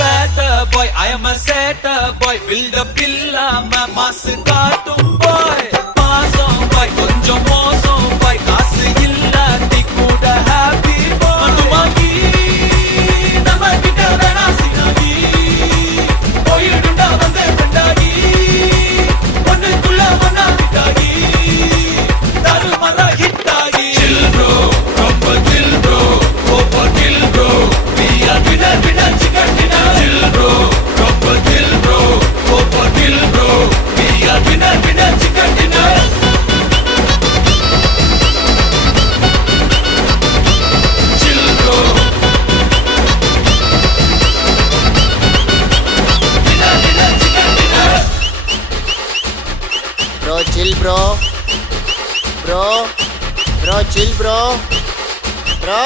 better boy, I am a setter boy. Build up இல்லாம மாசு காட்டும் boy. மாசம் boy, கொஞ்சம் மோசம் boy. காசு இல்லாட்டி கூட happy boy. மண்டுமாங்கி நம்ம கிட்ட வேணா சினாகி. போயிடுண்டா வந்தே கண்டாகி. ஒண்ணுக்குள்ள ஒன்னா கிட்டாகி. தாறுமாறா hit ஆகி. Chill bro, ரொம்ப chill bro. Go for kill bro. We are winner, winner, chicken dinner. Chill bro, ரொம்ப chill bro. Go for kill bro. We are winner, winner, chicken dinner. Chill bro. Winner, winner, chicken dinner. Bro, chill bro. Bro, chill bro. Bro.